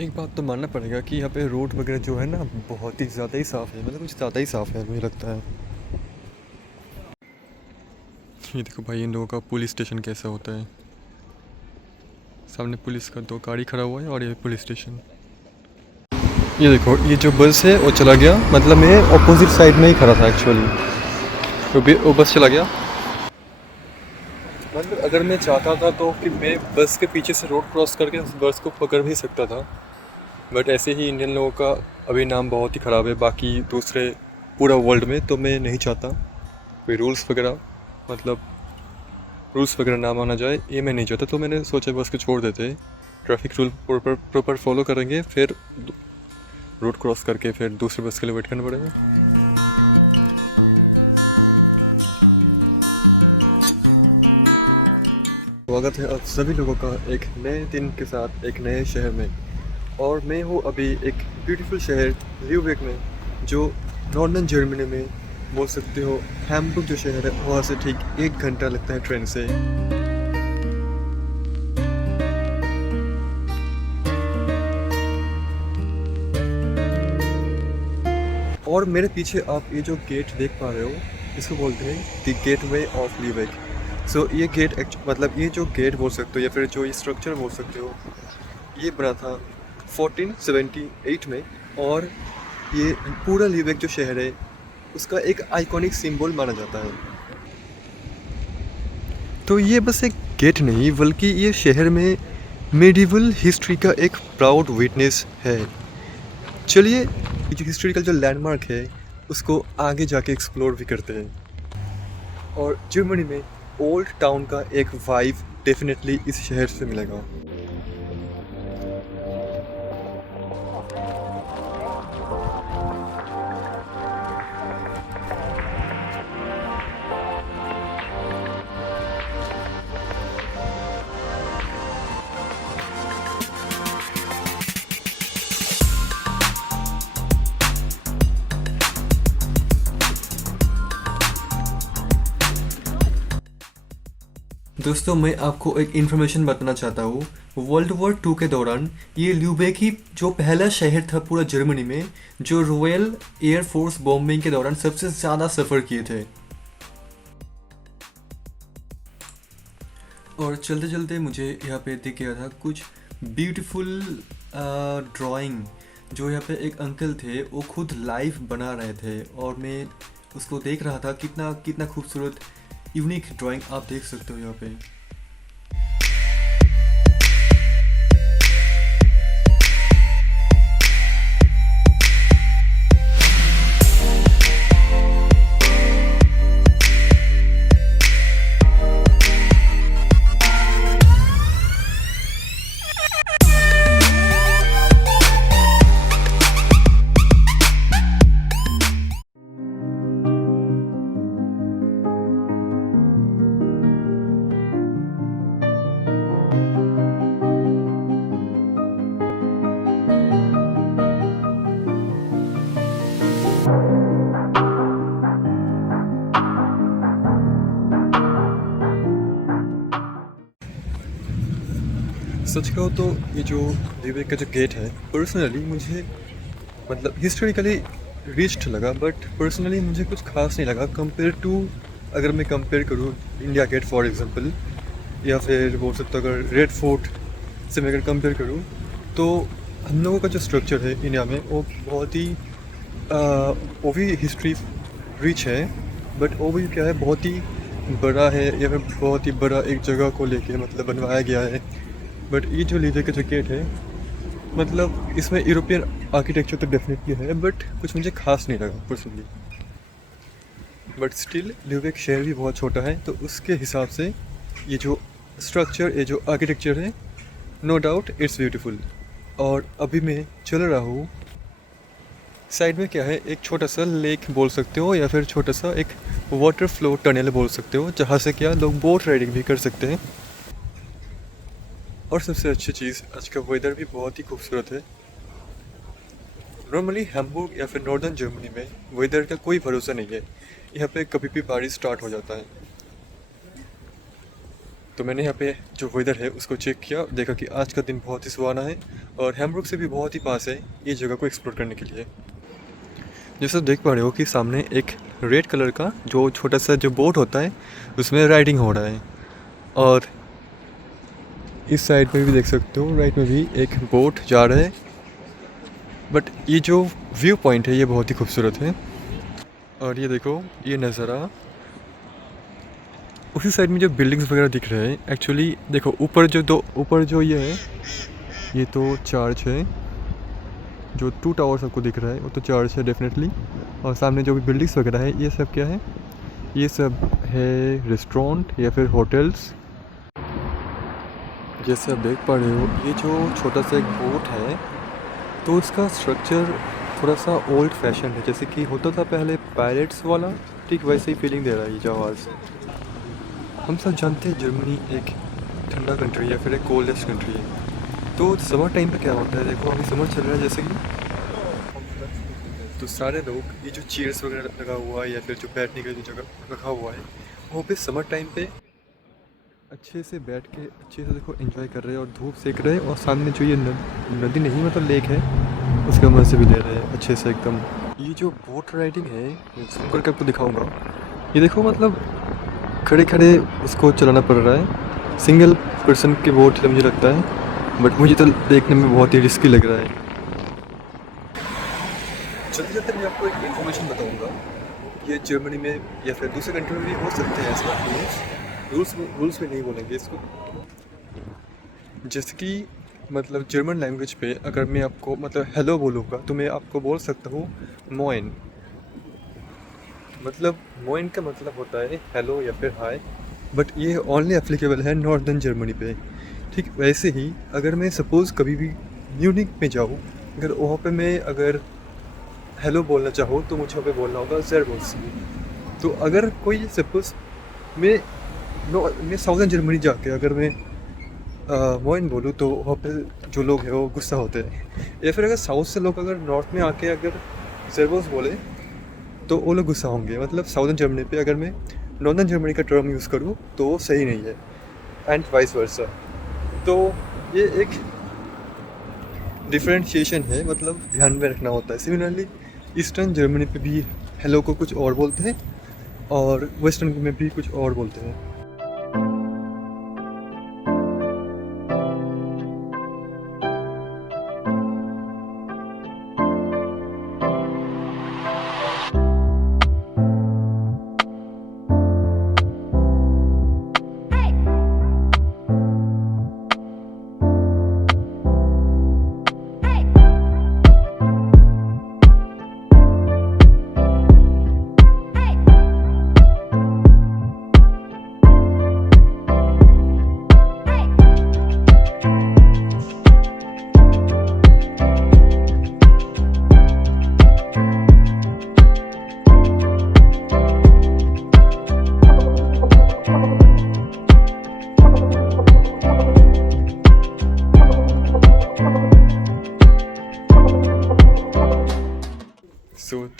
एक बात तो मानना पड़ेगा कि यहाँ पे रोड वगैरह जो है ना बहुत ही ज़्यादा ही साफ़ है, मतलब कुछ ज़्यादा ही साफ़ है मुझे लगता है। ये देखो भाई, इन लोगों का पुलिस स्टेशन कैसा होता है। सामने पुलिस का 2 गाड़ी खड़ा हुआ है और ये पुलिस स्टेशन। ये देखो, ये जो बस है वो चला गया, मतलब मैं ऑपोजिट साइड में ही खड़ा था एक्चुअली, तो वो बस चला गया। मतलब अगर मैं चाहता था तो फिर मैं बस के पीछे से रोड क्रॉस करके उस बस को पकड़ भी सकता था, बट ऐसे ही इंडियन लोगों का अभी नाम बहुत ही ख़राब है बाकी दूसरे पूरा वर्ल्ड में, तो मैं नहीं चाहता कोई रूल्स वगैरह, मतलब रूल्स वगैरह ना माना जाए, ये मैं नहीं चाहता। तो मैंने सोचा बस को छोड़ देते, ट्रैफिक रूल प्रॉपर फॉलो करेंगे, फिर रोड क्रॉस करके फिर दूसरे बस के लिए वेट करना पड़ेगा। स्वागत है आप सभी लोगों का एक नए दिन के साथ एक नए शहर में। और मैं हूँ अभी एक ब्यूटीफुल शहर ल्यूबेक में, जो नॉर्दर्न जर्मनी में बोल सकते हो। हैम्बुर्ग जो शहर है वहाँ से ठीक 1 घंटा लगता है ट्रेन से। और मेरे पीछे आप ये जो गेट देख पा रहे हो, इसको बोलते हैं द गेटवे ऑफ ल्यूबेक। सो ये गेट मतलब ये जो गेट बोल सकते हो या फिर जो ये स्ट्रक्चर बोल सकते हो, ये बना था 1478 में। और ये पूरा ल्यूबेक जो शहर है उसका एक आइकॉनिक सिंबल माना जाता है। तो ये बस एक गेट नहीं बल्कि ये शहर में मेडिवल हिस्ट्री का एक प्राउड विटनेस है। चलिए ये जो हिस्टोरिकल जो लैंडमार्क है उसको आगे जाके एक्सप्लोर भी करते हैं। और जर्मनी में ओल्ड टाउन का एक वाइब डेफिनेटली इस शहर से मिलेगा। दोस्तों, मैं आपको एक इन्फॉर्मेशन बताना चाहता हूँ। वर्ल्ड वॉर 2 के दौरान ये ल्यूबेक ही जो पहला शहर था पूरा जर्मनी में जो रॉयल एयरफोर्स बॉम्बिंग के दौरान सबसे ज़्यादा सफ़र किए थे। और चलते चलते मुझे यहाँ पे दिख गया था कुछ ब्यूटीफुल ड्राइंग, जो यहाँ पे एक अंकल थे वो खुद लाइव बना रहे थे और मैं उसको देख रहा था। कितना कितना खूबसूरत यूनिक ड्राइंग आप देख सकते हो यहाँ पे। सच कहो तो ये जो विवेक का जो गेट है पर्सनली मुझे मतलब हिस्टोरिकली रिच्ड लगा, बट पर्सनली मुझे कुछ खास नहीं लगा कंपेयर टू, अगर मैं कंपेयर करूँ इंडिया गेट फॉर एग्जांपल, या फिर बोल सकता हूँ अगर रेड फोर्ट से मैं अगर कंपेयर करूँ, तो हम लोगों का जो स्ट्रक्चर है इंडिया में वो बहुत ही वो भी हिस्ट्री रिच है, बट वो भी क्या है बहुत ही बड़ा है या फिर बहुत ही बड़ा एक जगह को लेके मतलब बनवाया गया है। बट ये जो लीवर का जो गेट है मतलब इसमें यूरोपियन आर्किटेक्चर तो डेफिनेटली है, बट कुछ मुझे खास नहीं लगा पर्सनली। बट स्टिल ल्यूबेक शहर भी बहुत छोटा है, तो उसके हिसाब से ये जो स्ट्रक्चर ये जो आर्किटेक्चर है नो डाउट इट्स ब्यूटीफुल। और अभी मैं चल रहा हूँ, साइड में क्या है एक छोटा सा लेक बोल सकते हो या फिर छोटा सा एक वाटर फ्लो टनल बोल सकते हो, जहाँ से क्या लोग बोट राइडिंग भी कर सकते हैं। और सबसे अच्छी चीज़ आज का वेदर भी बहुत ही खूबसूरत है। नॉर्मली हैम्बुर्ग या फिर नॉर्दर्न जर्मनी में वेदर का कोई भरोसा नहीं है, यहाँ पे कभी भी बारिश स्टार्ट हो जाता है। तो मैंने यहाँ पे जो वेदर है उसको चेक किया, देखा कि आज का दिन बहुत ही सुहाना है और हैम्बुर्ग से भी बहुत ही पास है ये जगह को एक्सप्लोर करने के लिए। जैसे आप देख पा रहे हो कि सामने एक रेड कलर का जो छोटा सा जो बोट होता है उसमें राइडिंग हो रहा है, और इस साइड पे भी देख सकते हो राइट में भी एक बोट जा रहा है। बट ये जो व्यू पॉइंट है ये बहुत ही खूबसूरत है। और ये देखो ये नज़ारा, उसी साइड में जो बिल्डिंग्स वगैरह दिख रहे हैं, एक्चुअली देखो ऊपर जो ये है ये तो चर्च है, जो 2 टावर्स आपको दिख रहा है वो तो चर्च है डेफिनेटली। और सामने जो भी बिल्डिंग्स वगैरह है ये सब क्या है, ये सब है रेस्टोरेंट या फिर होटल्स। जैसे आप देख पा रहे हो ये जो छोटा सा एक बोट है तो इसका स्ट्रक्चर थोड़ा सा ओल्ड फैशन है, जैसे कि होता था पहले पायरेट्स वाला, ठीक वैसे ही फीलिंग दे रहा है ये जहाज़। हम सब जानते हैं जर्मनी एक ठंडा कंट्री या फिर एक कोल्डेस्ट कंट्री है, तो समर टाइम पे क्या होता है, देखो अभी समर चल रहा है जैसे कि, तो सारे लोग ये जो चेयर्स वगैरह लगा हुआ है या फिर जो बैठने का जो जगह रखा हुआ है वहाँ पे समर टाइम पे अच्छे से बैठ के अच्छे से देखो एंजॉय कर रहे हैं और धूप सेक रहे हैं, और सामने जो ये नदी नहीं मतलब लेक है उसका मज़े भी ले रहे हैं अच्छे से एकदम। ये जो बोट राइडिंग है ये जूम करके आपको दिखाऊंगा, ये देखो मतलब खड़े खड़े उसको चलाना पड़ रहा है, सिंगल पर्सन की बोट मुझे लगता है, बट मुझे तो देखने में बहुत ही रिस्की लग रहा है। चलते चलते मैं आपको एक इन्फॉर्मेशन बताऊंगा, ये जर्मनी में या फिर दूसरे कंट्री में भी हो सकते हैं ऐसा, रूल्स में नहीं बोलेंगे इसको। जैसे कि मतलब जर्मन लैंग्वेज पे अगर मैं आपको मतलब हेलो बोलूँगा तो मैं आपको बोल सकता हूँ मोइन, मतलब मोइन का मतलब होता है हेलो या फिर हाय, बट ये ओनली एप्लीकेबल है नॉर्दर्न जर्मनी पे। ठीक वैसे ही अगर मैं सपोज़ कभी भी म्यूनिक में जाऊँ, अगर वहाँ पे मैं अगर हेलो बोलना चाहूँ तो मुझे वहाँ पे बोलना होगा ज़ेर्वुस। तो अगर कोई सपोज़ मैं साउदर्न जर्मनी जाके अगर मैं मोइन बोलूँ तो वहाँ पे जो लोग हैं वो गुस्सा होते हैं, या फिर अगर साउथ से लोग अगर नॉर्थ में आके अगर ज़ेर्वुस बोले तो वो लोग गुस्सा होंगे। मतलब साउदर्न जर्मनी पे अगर मैं नॉर्दर्न जर्मनी का टर्म यूज़ करूँ तो वो सही नहीं है, एंड वाइस वर्सा। तो ये एक डिफरेंशिएशन है, मतलब ध्यान में रखना होता है। सिमिलरली ईस्टर्न जर्मनी पे भी हेलो को कुछ और बोलते हैं और वेस्टर्न में भी कुछ और बोलते हैं।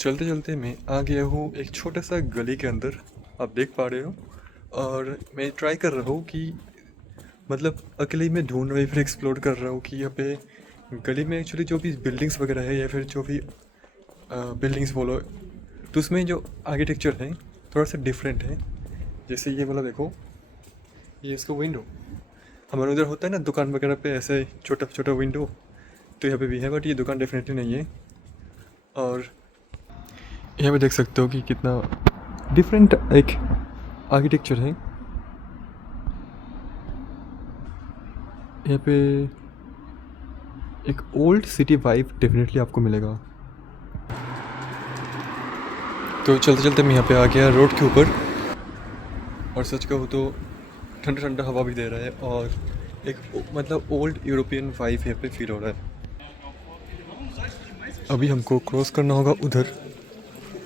चलते चलते मैं आ गया हूँ एक छोटा सा गली के अंदर, आप देख पा रहे हो, और मैं ट्राई कर रहा हूँ कि मतलब अकेले ही मैं ढूंढ रहा हूँ फिर एक्सप्लोर कर रहा हूँ कि यहाँ पे गली में एक्चुअली जो भी बिल्डिंग्स वगैरह है या फिर जो भी बिल्डिंग्स बोलो तो उसमें जो आर्किटेक्चर है थोड़ा सा डिफरेंट है। जैसे ये वाला देखो, ये इसका विंडो हमारे उधर होता है ना दुकान वगैरह पे ऐसे छोटा छोटा विंडो, तो यहाँ पे भी है, बट ये दुकान डेफिनेटली नहीं है। और यहाँ पे देख सकते हो कि कितना डिफरेंट एक आर्किटेक्चर है। यहाँ पे एक ओल्ड सिटी वाइब डेफिनेटली आपको मिलेगा। तो चलते चलते मैं यहाँ पे आ गया रोड के ऊपर, और सच कहूँ तो ठंडा ठंडा हवा भी दे रहा है और एक मतलब ओल्ड यूरोपियन वाइब यहाँ पे फील हो रहा है। अभी हमको क्रॉस करना होगा उधर,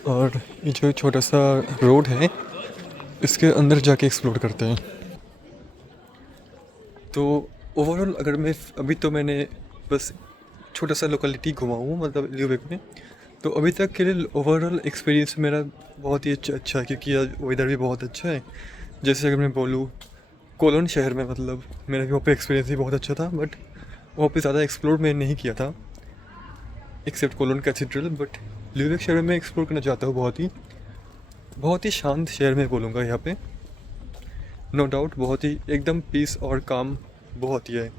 और ये जो छोटा सा रोड है इसके अंदर जाके एक्सप्लोर करते हैं। तो ओवरऑल अगर मैं अभी तो मैंने बस छोटा सा लोकेलिटी घुमा हूँ मतलब ल्यूबेक में, तो अभी तक के लिए ओवरऑल एक्सपीरियंस मेरा बहुत ही अच्छा है, क्योंकि वेदर भी बहुत अच्छा है। जैसे अगर मैं बोलूँ कोलोन शहर में मतलब मेरा वहाँ पे एक्सपीरियंस ही बहुत अच्छा था, बट वहाँ पे ज़्यादा एक्सप्लोर मैंने नहीं किया था except Cologne Cathedral. But Lubeck शहर में एक्सप्लोर करना चाहता हूँ। बहुत ही शांत शहर में बोलूँगा यहाँ पे, नो डाउट बहुत ही एकदम पीस और काम बहुत ही है।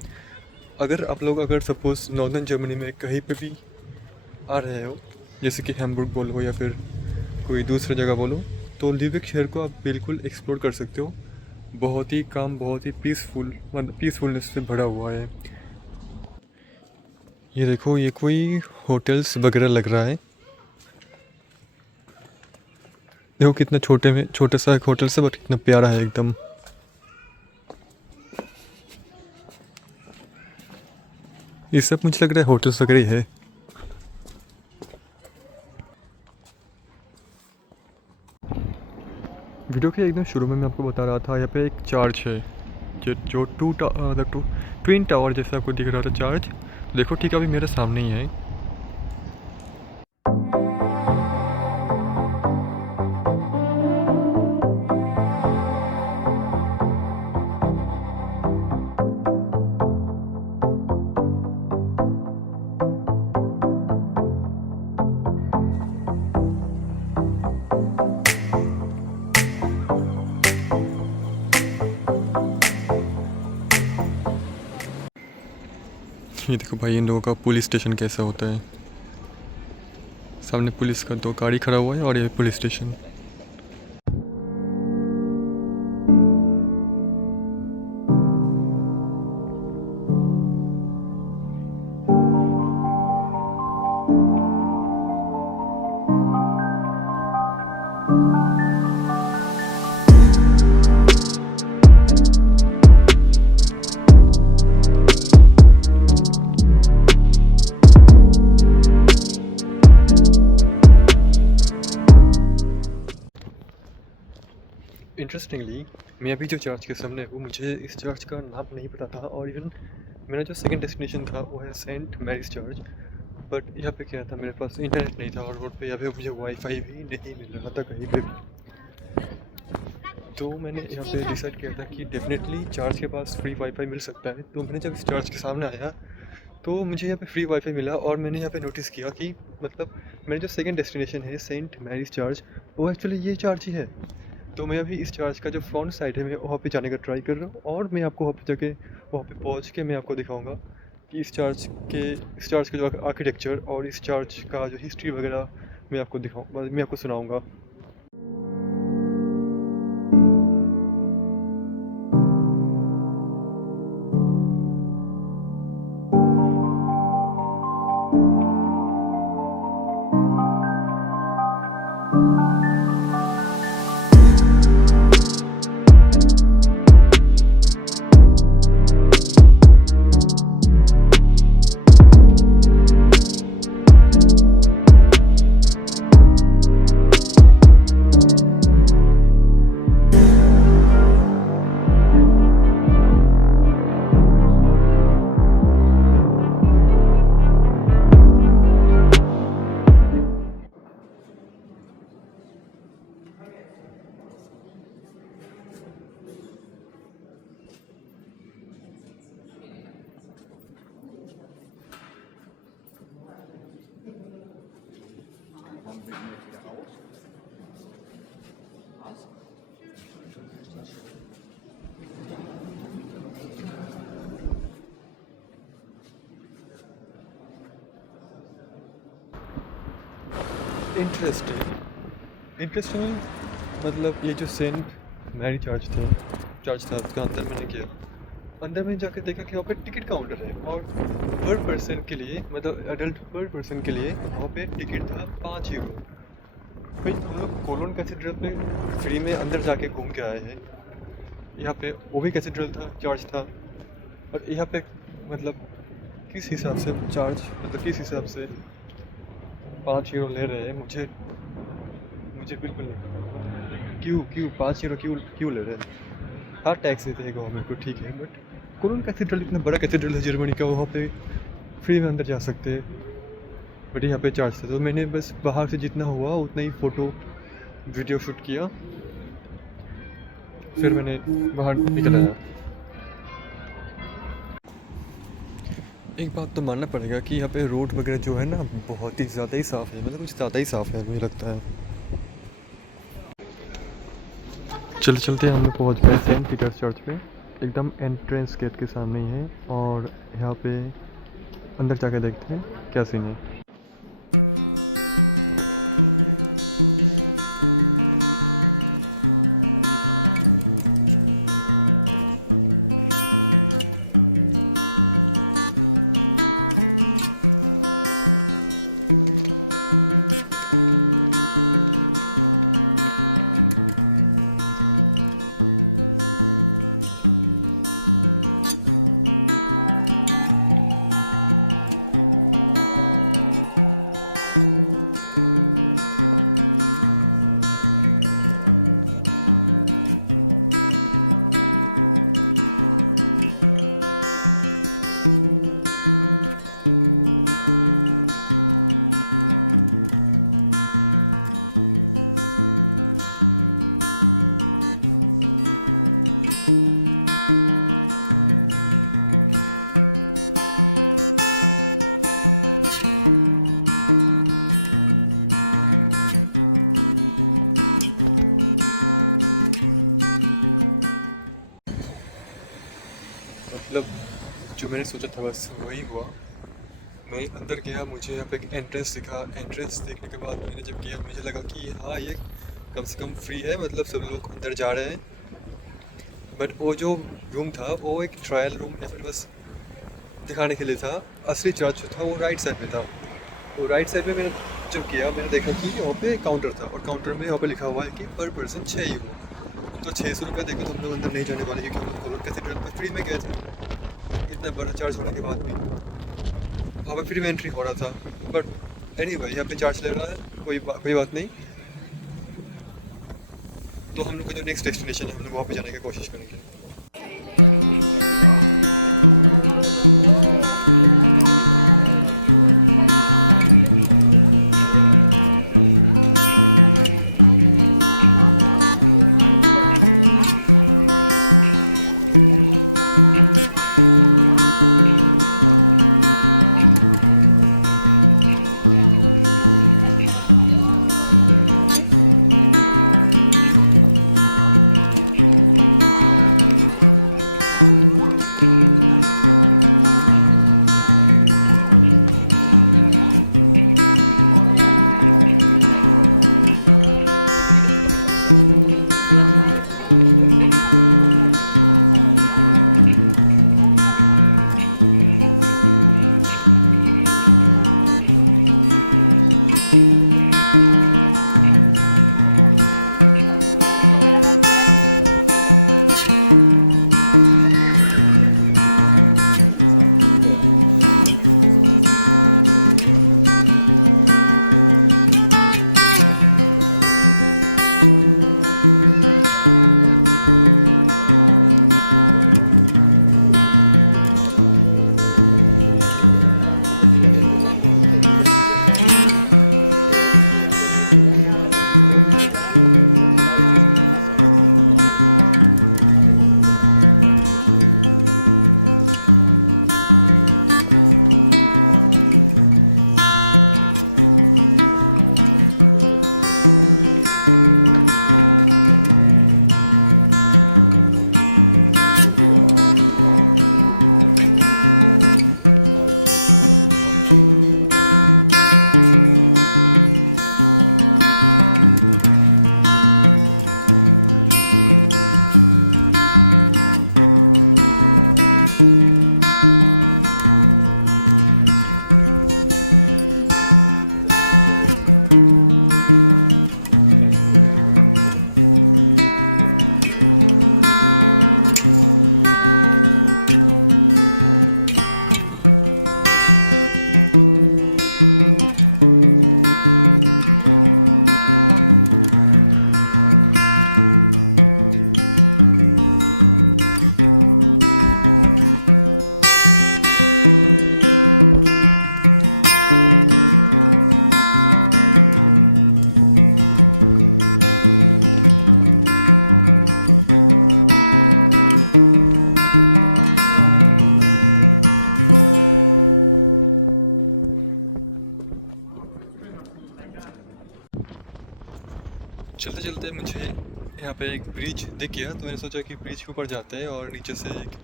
अगर सपोज़ नॉर्दर्न जर्मनी में कहीं पे भी आ रहे हो, जैसे कि हैम्बुर्ग बोलो या फिर कोई दूसरी जगह बोलो, तो ल्यूबेक शहर को आप बिल्कुल एक्सप्लोर कर सकते हो। बहुत ही काम, बहुत ही पीसफुल, मतलब पीसफुलनेस से भरा हुआ है। ये देखो, ये कोई होटल्स वगैरह लग रहा है। देखो कितना छोटे सा एक होटल से, बट कितना प्यारा है एकदम। ये सब मुझे लग रहा है होटल्स वगैरह ही है। वीडियो के एकदम शुरू में मैं आपको बता रहा था यहाँ पे एक चर्च है, जो ट्विन टावर जैसा आपको दिख रहा था चर्च। देखो ठीक अभी मेरे सामने ही है। ये देखो भाई, इन लोगों का पुलिस स्टेशन कैसा होता है। सामने पुलिस का 2 गाड़ी खड़ा हुआ है और ये पुलिस स्टेशन। इंटरेस्टिंगली, मैं अभी जो चर्च के सामने हूँ, मुझे इस चर्च का नाम नहीं पता था, और इवन मेरा जो सेकंड डेस्टिनेशन था वो है सेंट मैरीज चर्च। बट यहाँ पे क्या था, मेरे पास इंटरनेट नहीं था और रोड पे यहाँ पे मुझे वाईफाई भी नहीं मिल रहा था कहीं पे। तो मैंने यहाँ पे डिसाइड किया था कि डेफिनेटली चर्च के पास फ्री वाईफाई मिल सकता है। तो मैंने जब इस चर्च के सामने आया तो मुझे यहाँ पे फ्री वाईफाई मिला, और मैंने यहाँ पे नोटिस किया कि मतलब मेरा जो सेकंड डेस्टिनेशन है सेंट मैरीज चर्च, वो एक्चुअली ये चर्च ही है। तो मैं अभी इस चर्च का जो फ्रंट साइड है मैं वहाँ पे जाने का ट्राई कर रहा हूँ, और मैं आपको वहाँ पे जाके वहाँ पे पहुँच के मैं आपको दिखाऊंगा कि इस चर्च के जो आर्किटेक्चर और इस चर्च का जो हिस्ट्री वगैरह मैं आपको सुनाऊँगा। इंटरेस्टिंगली मतलब ये जो सेंट मैरी चर्च था उसका अंदर मैंने किया। अंदर में जाकर देखा कि वहाँ पे टिकट काउंटर है, और पर पर्सन के लिए, मतलब एडल्ट पर पर्सन के लिए वहाँ पे टिकट था 5 यूरो। भाई हम लोग कोलोन कैथेड्रल पे फ्री में अंदर जाके घूम के आए हैं, यहाँ पे वो भी कैथेड्रल था, चर्च था, और यहाँ पे मतलब किस हिसाब से 5 यूरो ले रहे हैं, मुझे बिल्कुल नहीं पता। क्यों 5 यूरो क्यों ले रहे हैं? हाँ, टैक्स देते हैं गवर्नमेंट को, ठीक है, बट कोलोन कैथेड्रल इतना बड़ा कैथेड्रल है जर्मनी का, वहाँ पे फ्री में अंदर जा सकते हैं, बट यहाँ पे चार्ज था। तो मैंने बस बाहर से जितना हुआ उतना ही फ़ोटो वीडियो शूट किया। फिर मैंने बाहर निकल आया। एक बात तो मानना पड़ेगा कि यहाँ पे रोड वगैरह जो है ना बहुत ही ज़्यादा ही साफ़ है, मतलब कुछ ज़्यादा ही साफ़ है मुझे लगता है। चलते चलते हम लोग पहुँच गए सेंट पीटर्स चर्च पे, एकदम एंट्रेंस गेट के सामने ही है। और यहाँ पे अंदर जाके देखते हैं क्या सीन है। मतलब जो मैंने सोचा था बस वही हुआ। मैं अंदर गया, मुझे यहाँ पे एक एंट्रेंस दिखा। एंट्रेंस देखने के बाद मैंने जब गया मुझे लगा कि हाँ ये कम से कम फ्री है, मतलब सब लोग अंदर जा रहे हैं। बट वो जो रूम था वो एक ट्रायल रूम या फिर बस दिखाने के लिए था। असली चर्च जो था वो राइट साइड में था। तो राइट साइड में मैंने जब किया मैंने देखा कि वहाँ पे काउंटर था, और काउंटर में वहाँ पे लिखा हुआ है कि पर पर्सन 6 यूरो। तो 600 रुपये देखो तो हम लोग अंदर नहीं जाने वाले, क्योंकि हम लोग कोलोन कैथेड्रल में फ्री में गए थे। इतना बड़ा चार्ज होने के बाद भी वहाँ पे फ्री में एंट्री हो रहा था। बट एनीवे यहाँ पे चार्ज ले रहा है, कोई बात नहीं। तो हम लोग का जो नेक्स्ट डेस्टिनेशन है हम लोग वहाँ पे जाने की कोशिश करेंगे। चलते चलते मुझे यहाँ पे एक ब्रिज दिख गया, तो मैंने सोचा कि ब्रिज के ऊपर जाते हैं और नीचे से एक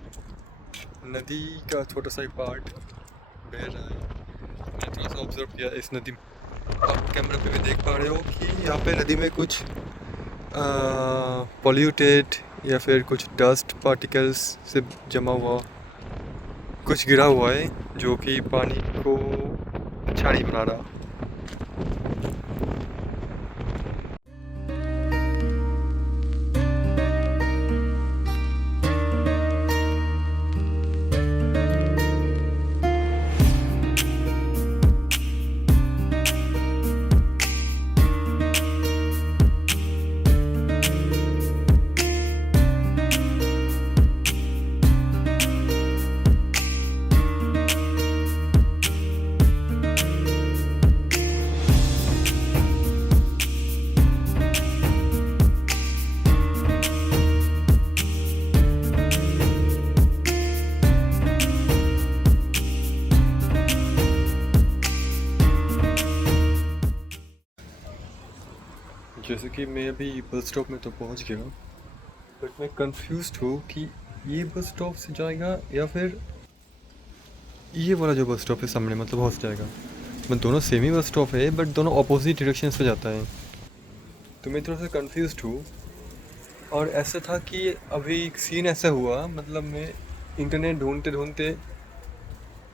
नदी का छोटा सा एक पार्ट बह रहा है। मैंने थोड़ा सा ऑब्जर्व किया इस नदी में, रहे हो कि यहाँ पे नदी में कुछ पॉल्यूटेड या फिर कुछ डस्ट पार्टिकल्स से जमा हुआ कुछ गिरा हुआ है, जो कि पानी को अच्छा नहीं बना रहा। जैसे कि मैं अभी बस स्टॉप में तो पहुंच गया, बट मैं कंफ्यूज्ड हूँ कि ये बस स्टॉप से जाएगा या फिर ये वाला जो बस स्टॉप है सामने, मतलब वहाँ से जाएगा। मतलब दोनों सेम ही बस स्टॉप है, बट दोनों अपोजिट डायरेक्शंस पे जाता है। तो मैं थोड़ा सा कंफ्यूज्ड हूँ। और ऐसा था कि अभी एक सीन ऐसा हुआ, मतलब मैं इंटरनेट ढूंढते ढूंढते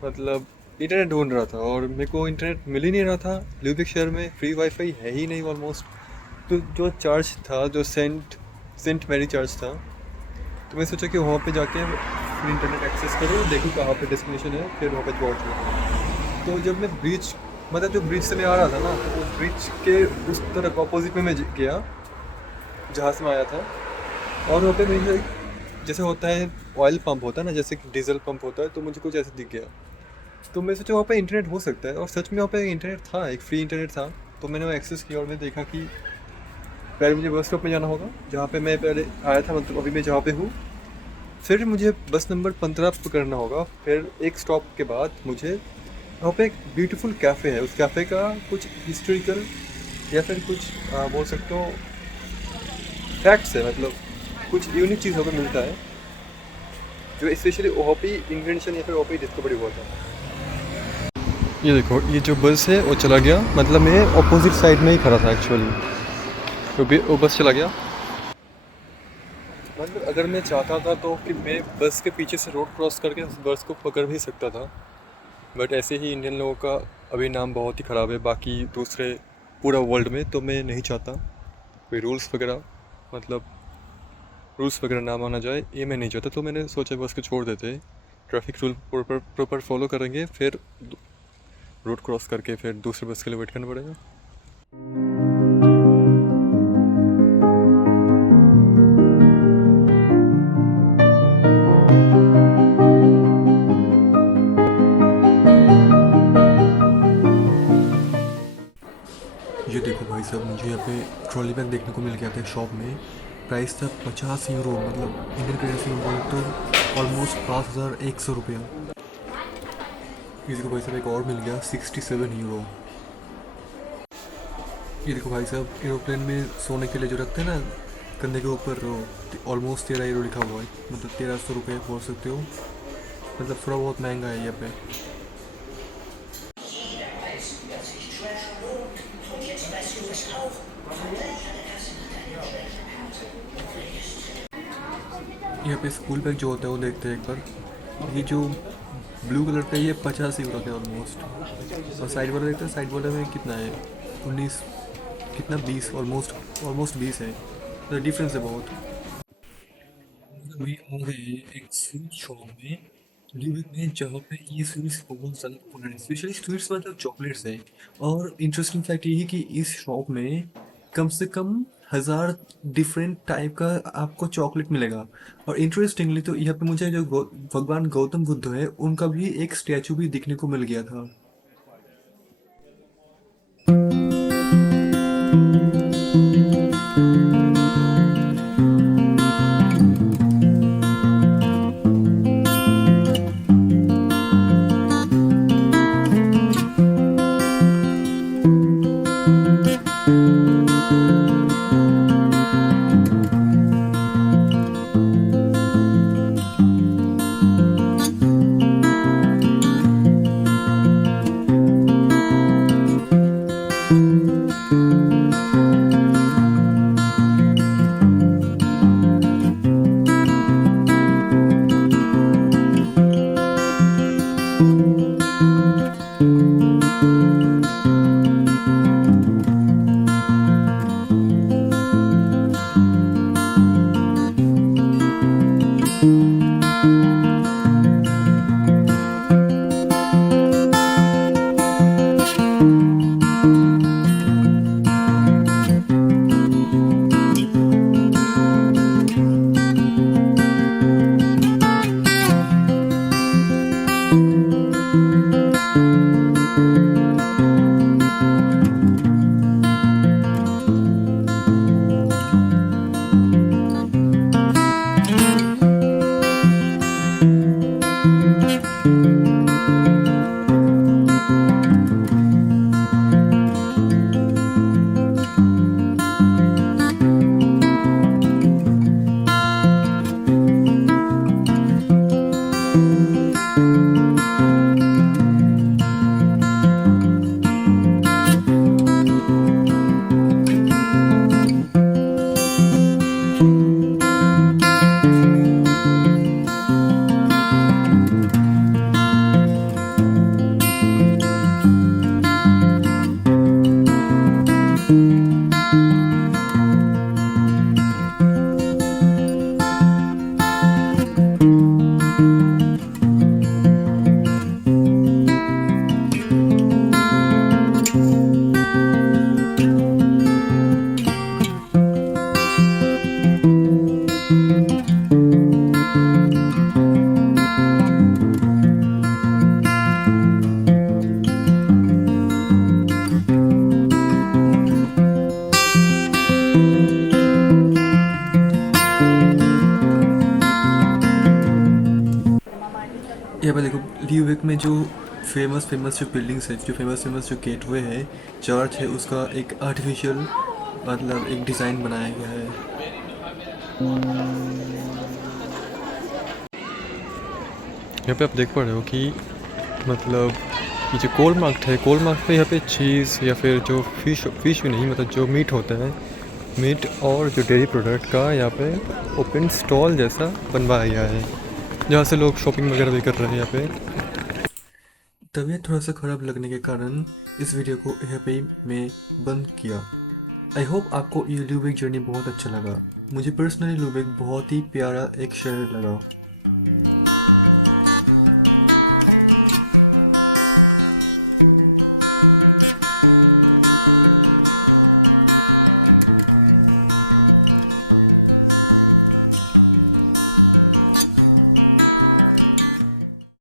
मतलब इंटरनेट ढूंढ रहा था और मेरे को इंटरनेट मिल ही नहीं रहा था। ल्यूबिक शहर में फ्री वाईफाई है ही नहीं ऑलमोस्ट। तो जो चार्ज था, जो सेंट मैरी चार्ज था, तो मैं सोचा कि वहाँ पे जाके फिर इंटरनेट एक्सेस करूँ, देखूँ कहाँ पे डेस्टिनेशन है, फिर वहाँ पे पहुँचूँ। तो जब मैं ब्रिज, मतलब जो ब्रिज से मैं आ रहा था ना, तो ब्रिज के उस तरफ अपोजिट में मैं गया जहाँ से मैं आया था। और वहाँ पे मुझे जैसे होता है ऑयल पंप होता है ना, जैसे डीजल पंप होता है, तो मुझे कुछ ऐसे दिख गया। तो मैं सोचा वहाँ पे इंटरनेट हो सकता है, और सच में वहाँ पे इंटरनेट था, एक फ्री इंटरनेट था। तो मैंने वो एक्सेस किया और मैं देखा कि पहले मुझे बस स्टॉप में जाना होगा जहाँ पे मैं पहले आया था, मतलब अभी मैं जहाँ पे हूँ। फिर मुझे बस नंबर 15 पकड़ना होगा। फिर एक स्टॉप के बाद मुझे वहाँ पे एक ब्यूटीफुल कैफ़े है, उस कैफ़े का कुछ हिस्टोरिकल या फिर कुछ बोल सकते हो फैक्ट्स है, मतलब कुछ यूनिक चीज़ वहाँ पे मिलता है, जो स्पेशली वहाँ पे इन्वेंशन या फिर वहाँ पे डिस्कवरी हुआ था। ये देखो, ये जो बस है वो चला गया, मतलब मैं अपोजिट साइड में ही खड़ा था एक्चुअली, तो वो बस चला गया। मतलब अगर मैं चाहता था तो कि मैं बस के पीछे से रोड क्रॉस करके उस बस को पकड़ भी सकता था, बट ऐसे ही इंडियन लोगों का अभी नाम बहुत ही ख़राब है बाकी दूसरे पूरा वर्ल्ड में। तो मैं नहीं चाहता कोई रूल्स वगैरह, मतलब रूल्स वगैरह ना माना जाए, ये मैं नहीं चाहता। तो मैंने सोचा बस को छोड़ देते, ट्रैफिक रूल प्रॉपर फॉलो करेंगे, फिर रोड क्रॉस करके फिर दूसरे बस के लिए वेट करना पड़ेगा। ये देखो भाई साहब, मुझे यहाँ पे ट्रॉली बैग देखने को मिल गया था शॉप में। प्राइस था 50 यूरो, मतलब इंडियन करेंसी में बोलते तो ऑलमोस्ट 5100 रुपया। ये देखो भाई साहब, एक और मिल गया 67 यूरो। ये देखो भाई साहब, एरोप्लेन में सोने के लिए जो रखते हैं ना कंधे के ऊपर, ऑलमोस्ट 13 यूरो लिखा हुआ है, मतलब 1300 रुपये बोल सकते हो। मतलब थोड़ा बहुत महंगा है यहाँ पे। यहाँ पे स्कूल बैग जो होता है वो देखते हैं एक बार। ये जो ब्लू कलर का, ये 50 यूरो के ऑलमोस्ट। और साइड वाला देखते हैं, साइड वाले में कितना है, 19 कितना 20, ऑलमोस्ट 20 है। तो डिफरेंस है बहुत। अभी आ गए एक स्वीट शॉप में, ल्यूबिक में, जहाँ पे ये स्वीट्स बहुत ज़्यादा पॉपुलर है, स्पेशली स्वीट्स मतलब चॉकलेट्स है। और इंटरेस्टिंग फैक्ट ये है कि इस शॉप में कम से कम 1000 डिफरेंट टाइप का आपको चॉकलेट मिलेगा। और इंटरेस्टिंगली तो यहाँ पे मुझे जो भगवान गौतम बुद्ध है उनका भी एक स्टैचू भी दिखने को मिल गया था। फेमस जो बिल्डिंग्स है, जो फेमस जो गेटवे है, चर्च है, उसका एक आर्टिफिशियल मतलब एक डिज़ाइन बनाया गया है। यहाँ पे आप देख पा रहे हो कि मतलब ये जो कोल मार्केट है, कोल मार्केट पे यहाँ पे चीज़ या फिर जो फिश भी नहीं, मतलब जो मीट होता है, मीट और जो डेयरी प्रोडक्ट का यहाँ पे ओपन स्टॉल जैसा बनवाया गया है, जहाँ से लोग शॉपिंग वगैरह भी कर रहे हैं यहाँ पे। तबीयत थोड़ा सा ख़राब लगने के कारण इस वीडियो को यहाँ पे मैं बंद किया। आई होप आपको ये लुबेक जर्नी बहुत अच्छा लगा। मुझे पर्सनली लुबेक बहुत ही प्यारा एक शहर लगा।